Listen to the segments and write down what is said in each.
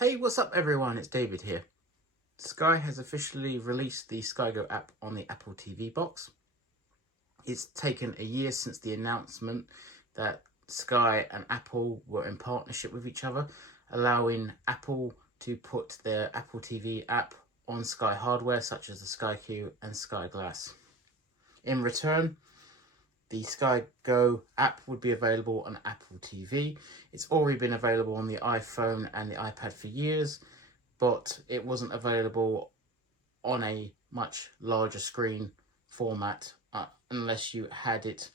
Hey, what's up everyone? It's David here. Sky has officially released the SkyGo app on the Apple TV box. It's taken a year since the announcement that Sky and Apple were in partnership with each other, allowing Apple to put their Apple TV app on Sky hardware such as the SkyQ and Sky Glass. In return, the SkyGo app would be available on Apple TV. It's already been available on the iPhone and the iPad for years, but it wasn't available on a much larger screen format unless you had it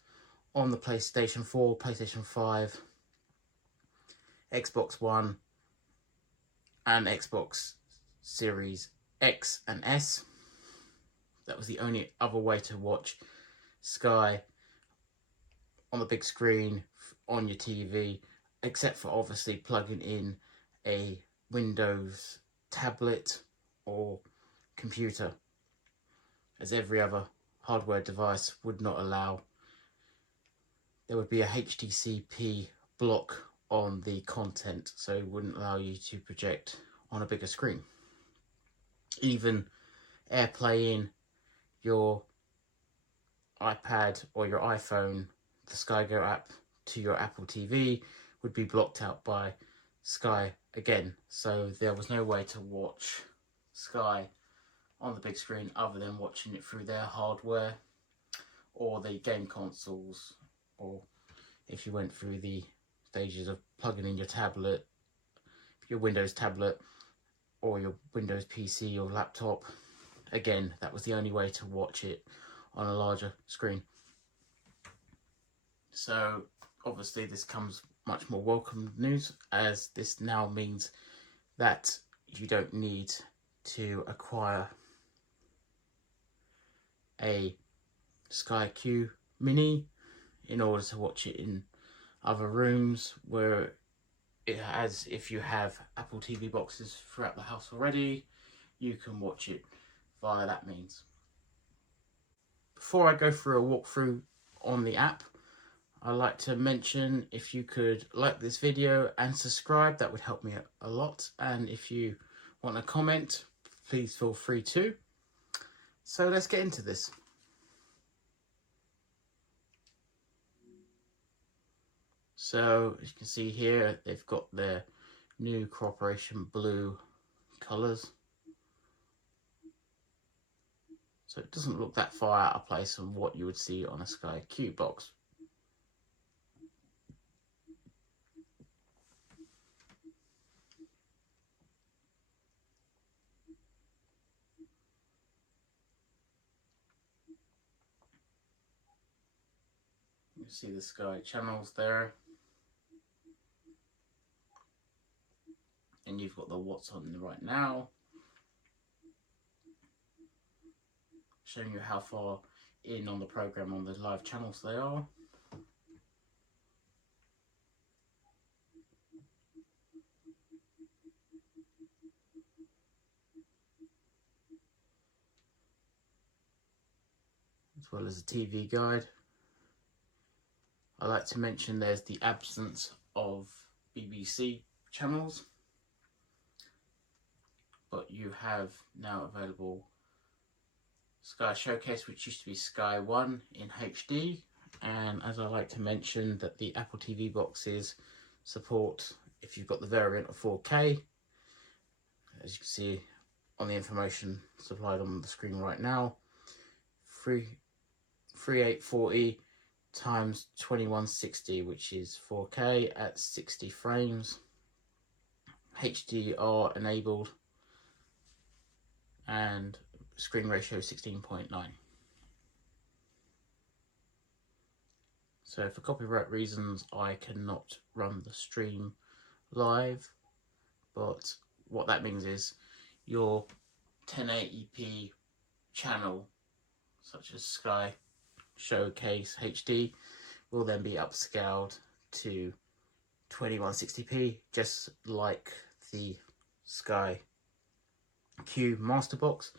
on the PlayStation 4, PlayStation 5, Xbox One, and Xbox Series X and S. That was the only other way to watch Sky on the big screen on your TV, except for obviously plugging in a Windows tablet or computer, as every other hardware device would not allow. There would be a HDCP block on the content, so it wouldn't allow you to project on a bigger screen. Even AirPlaying your iPad or your iPhone, the SkyGo app, to your Apple TV would be blocked out by Sky again. So there was no way to watch Sky on the big screen other than watching it through their hardware or the game consoles, or if you went through the stages of plugging in your tablet, your Windows tablet, or your Windows PC or laptop. Again, that was the only way to watch it on a larger screen. So obviously this comes much more welcome news, as this now means that you don't need to acquire a SkyQ Mini in order to watch it in other rooms, where it has, if you have Apple TV boxes throughout the house already, you can watch it via that means. Before I go through a walkthrough on the app, I'd like to mention, if you could like this video and subscribe, that would help me a lot. And if you want a comment, please feel free to. So let's get into this. So as you can see here, they've got their new Cooperation Blue colours. So it doesn't look that far out of place from what you would see on a SkyQ box. You see the Sky channels there. And you've got the what's on right now, showing you how far in on the program on the live channels they are. As well as a TV guide. I like to mention there's the absence of BBC channels, but you have now available Sky Showcase, which used to be Sky One in HD. And as I like to mention, that the Apple TV boxes support, if you've got the variant of 4K, as you can see on the information supplied on the screen right now, 3840 times 2160, which is 4K at 60 frames, HDR enabled, and screen ratio 16.9. So for copyright reasons, I cannot run the stream live, but what that means is your 1080p channel, such as Sky Showcase HD, will then be upscaled to 2160p, just like the Sky Q Master Box,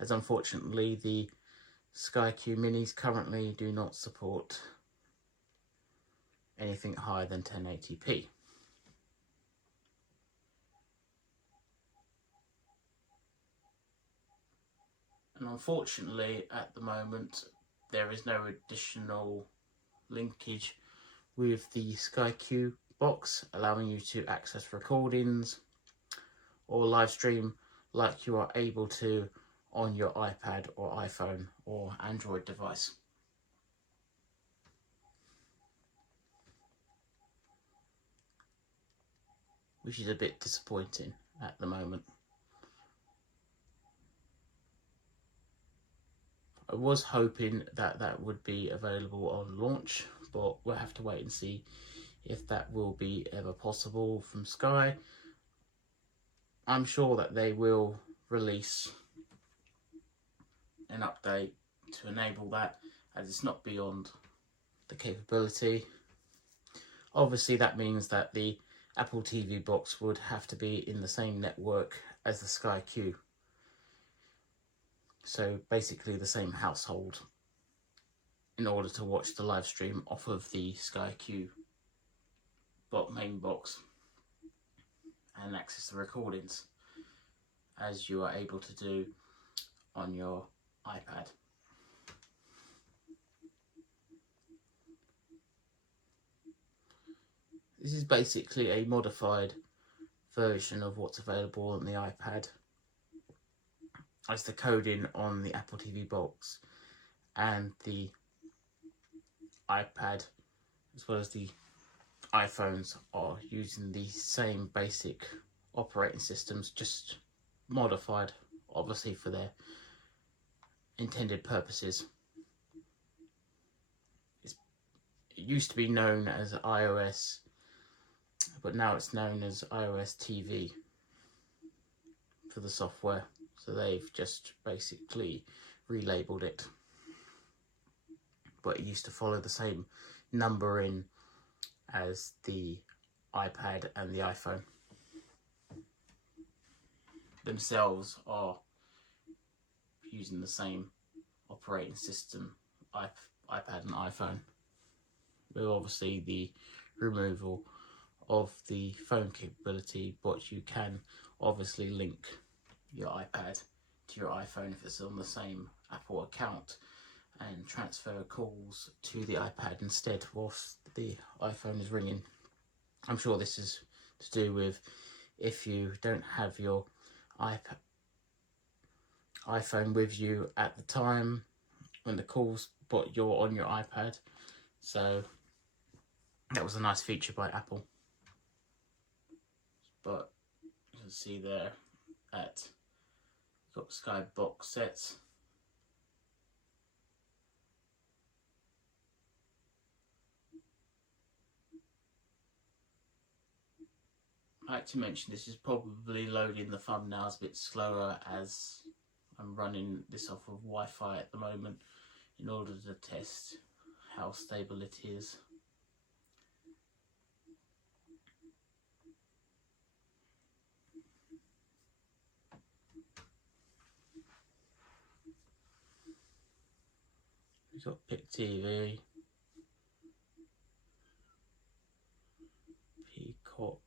as unfortunately the SkyQ Minis currently do not support anything higher than 1080p. unfortunately at the moment there is no additional linkage with the SkyQ box, allowing you to access recordings or live stream like you are able to on your iPad or iPhone or Android device. Which is a bit disappointing at the moment. I was hoping that that would be available on launch, but we'll have to wait and see if that will be ever possible from Sky. I'm sure that they will release an update to enable that, as it's not beyond the capability. Obviously that means that the Apple TV box would have to be in the same network as the SkyQ. So basically the same household in order to watch the live stream off of the SkyQ main box and access the recordings as you are able to do on your iPad. This is basically a modified version of what's available on the iPad, as the coding on the Apple TV box and the iPad as well as the iPhones are using the same basic operating systems, just modified obviously for their intended purposes. It used to be known as iOS, but now it's known as iOS TV for the software, so they've just basically relabeled it. But it used to follow the same numbering as the iPad and the iPhone. Themselves are using the same operating system, iPad and iPhone, with obviously the removal of the phone capability, but you can obviously link your iPad to your iPhone if it's on the same Apple account and transfer calls to the iPad instead whilst the iPhone is ringing. I'm sure this is to do with if you don't have your iPhone with you at the time when the calls, but you're on your iPad. So that was a nice feature by Apple. But you can see there at got Sky box sets. I like to mention this is probably loading the thumbnails a bit slower as I'm running this off of Wi-Fi at the moment in order to test how stable it is. We've got Pick TV, Peacock,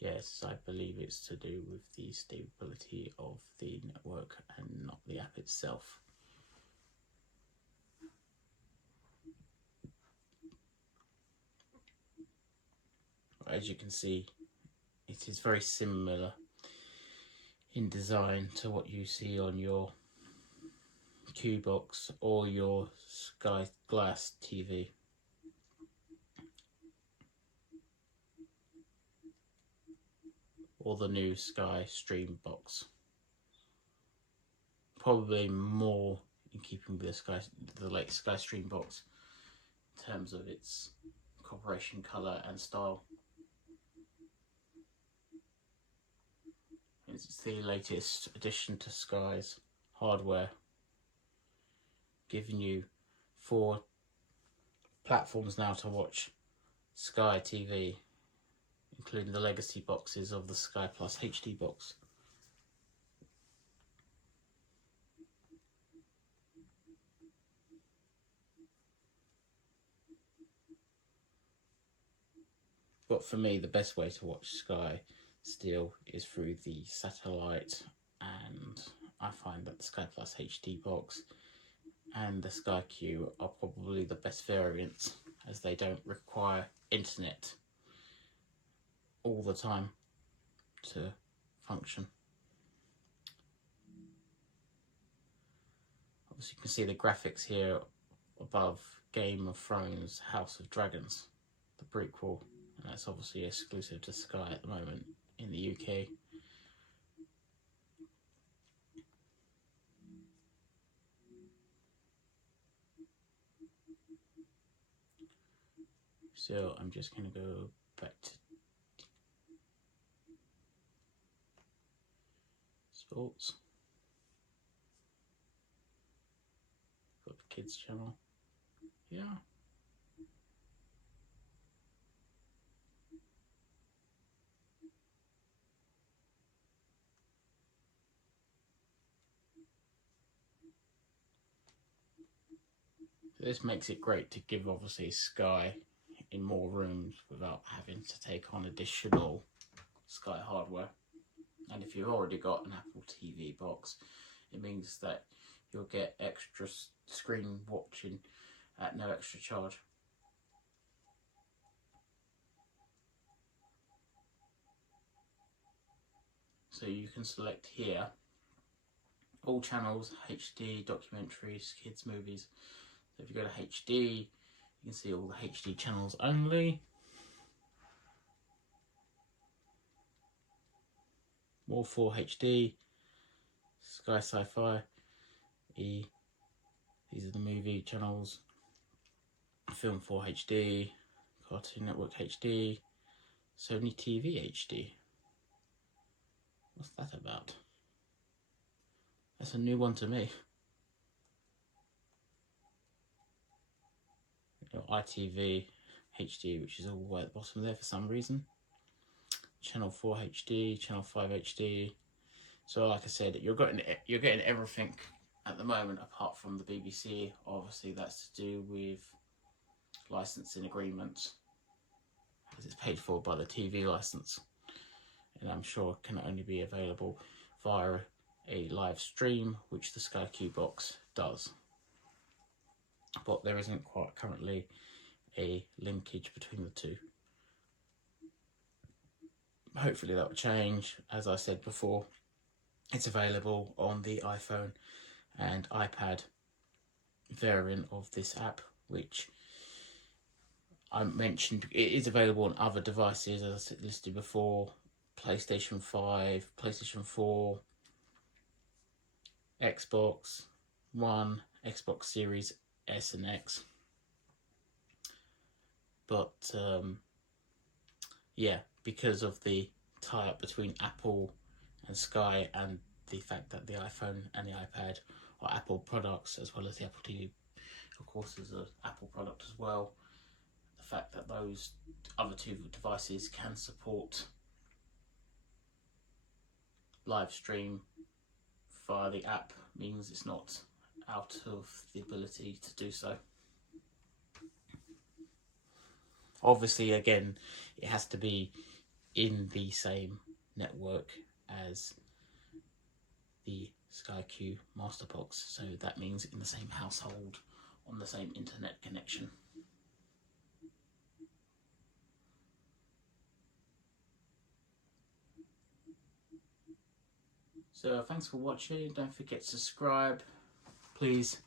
yes, I believe it's to do with the stability of the network and not the app itself. As you can see, it is very similar in design to what you see on your Q box or your Sky Glass TV. Or the new Sky Stream box. Probably more in keeping with the latest Sky Stream box in terms of its corporation colour and style. It's the latest addition to Sky's hardware, giving you 4 platforms now to watch Sky TV, including the legacy boxes of the Sky Plus HD box. But for me, the best way to watch Sky still is through the satellite, and I find that the Sky Plus HD box and the SkyQ are probably the best variants, as they don't require internet all the time to function. Obviously you can see the graphics here above: Game of Thrones, House of Dragons, the prequel, and that's obviously exclusive to Sky at the moment in the UK. So I'm just going to go back to sports. Got the kids channel. Yeah. This makes it great to give obviously Sky in more rooms without having to take on additional Sky hardware. And if you've already got an Apple TV box, it means that you'll get extra screen watching at no extra charge. So you can select here all channels: HD, documentaries, kids movies. So if you go to HD, you can see all the HD channels only. More 4 HD, Sky Sci-Fi, E. These are the movie channels. Film 4 HD, Cartoon Network HD, Sony TV HD. What's that about? That's a new one to me. ITV HD, which is all the way at the bottom there for some reason. Channel 4 HD, Channel 5 HD. So like I said, you're getting everything at the moment apart from the BBC. Obviously that's to do with licensing agreements, as it's paid for by the TV license, and I'm sure it can only be available via a live stream, which the SkyQ box does. But there isn't quite currently a linkage between the two. Hopefully that will change. As I said before, it's available on the iPhone and iPad variant of this app, which I mentioned. It is available on other devices, as I listed before: PlayStation 5, PlayStation 4, Xbox One, Xbox Series S and X. But yeah, because of the tie-up between Apple and Sky, and the fact that the iPhone and the iPad are Apple products, as well as the Apple TV, of course, is an Apple product as well. The fact that those other two devices can support live stream via the app means it's not out of the ability to do so. Obviously, again, it has to be in the same network as the SkyQ Master Box, so that means in the same household, on the same internet connection. So thanks for watching. Don't forget to subscribe. Please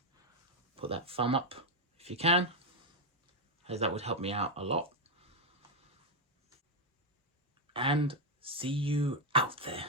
put that thumb up if you can, as that would help me out a lot. And see you out there.